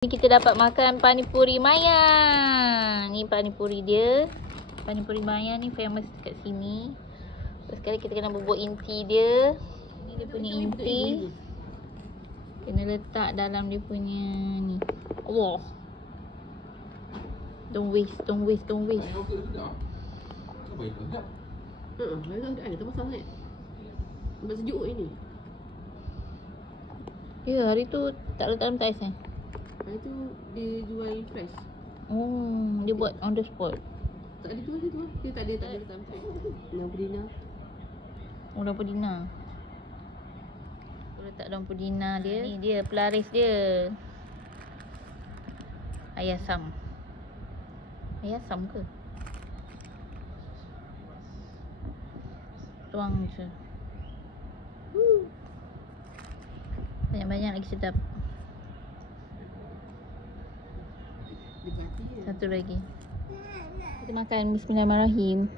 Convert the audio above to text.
Ni kita dapat makan panipuri Maya. Ni panipuri dia. Panipuri Maya ni famous kat sini. Sekali kita kena bubuk inti dia. Ni dia punya inti. Kena letak dalam dia punya ni. Allah. Don't waste. Kita masak sangat. Sebab sejuk ini. Ya, hari tu tak letak dalam ais eh? Hari tu dia jual fresh. Oh, dia buat on the spot. Tak ada jual situ. Dia tak ada letak fresh. Daun pudina. Oh, daun pudina. Aku letak daun pudina dia. Ni dia pelaris dia. Ayasam. Ayasam ke? Tuang je. Banyak-banyak lagi sedap. Satu lagi. Kita makan. Bismillahirrahmanirrahim.